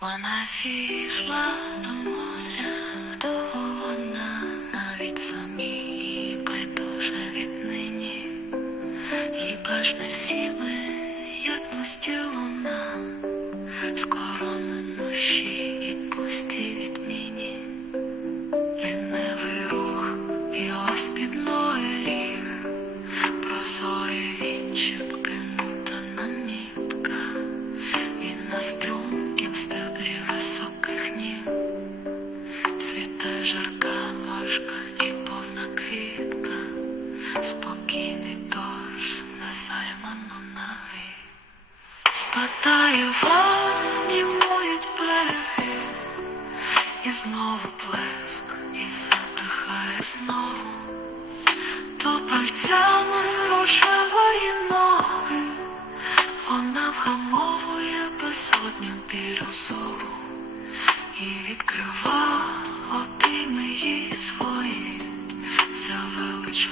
Вона зійшла до моря, того вона навіть самі їй байдуже віднині. Хіба ж не всі ми єдності луна, скоро минущі і пусті відміні. Лінивий рух його з-під ноги ліг, прозорий вінчик кинута намітка, і на стрункім Спокійний торж незаймано наги, спадає вогні, мують береги. І знову плеск, і затихає знову, то пальцями рожевої ноги, вона вгамовує безодню бірюзову. І відкрива обійми їй свої, ця велич